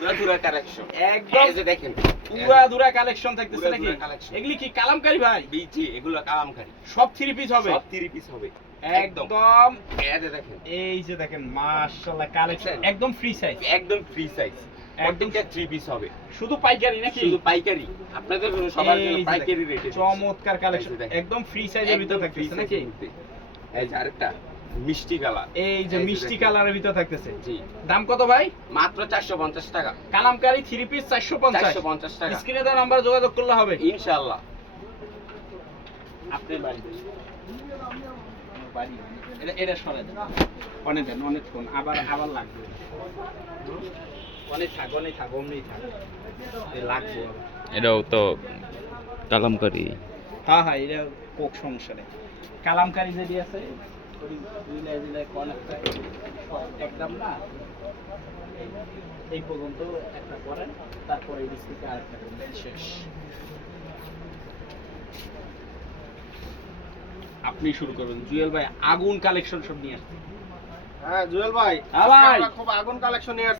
উড়াধুরা collection একদম এই যে দেখেন উড়াধুরা কালেকশন থাকতেছে নাকি? উড়াধুরা collection। এগুলি কি কালামকারী ভাই? বিজি এগুলো কালামকারী সব 3 পিস হবে? সব 3 পিস হবে একদম একদম এই যে দেখেন এই যে দেখেন মাশাআল্লাহ কালেকশন একদম ফ্রি সাইজ, একদম ফ্রি সাইজ প্রত্যেকটা 3 পিস হবে শুধু পাইকারি নাকি? শুধু পাইকারি আপনাদের জন্য সবার জন্য এই যে পাইকারি দেখেন, রেটে চমৎকার কালেকশন এই যে দেখেন। একদম ফ্রি সাইজের ভিতর একদম থাকতেছে free নাকি? size এর মধ্যে। এই যে আরেকটা মিষ্টি কালার এই যে এই যে মিষ্টি দেখেন। কালারের ভিতর থাকতেছে। জি দাম কত ভাই? মাত্র 450 টাকা কালামকারী 3 পিস 450। 450 টাকা স্ক্রিনে দেওয়া নাম্বারে যোগাযোগ করলে হবে। ইনশাআল্লাহ আপনার বাড়ি বাড়ি এটা সরে দেন, অনেক দেন অনেকক্ষণ আবার আবার লাগবে, অনেক থাক অমনি থাক এই লাগবে আবার। এটাও তো কালামকারী। হ্যাঁ হ্যাঁ এটা কোক সংসারে কালামকারী যেটি আছে ওই দুইলাই দিলাই অনেকটা একদম না এই পর্যন্ত একটা করেন, তারপরে এই বিস্কুটে আরেকটা করবেন, শেষ। আপনি শুরু করবেন জুয়েল ভাই, আগুন কালেকশন সব নিয়ে আসছে। হ্যাঁ জুয়েল ভাই, হ্যাঁ ভাই। আমরা খুব আগুন কালেকশন নিয়ে আসছি।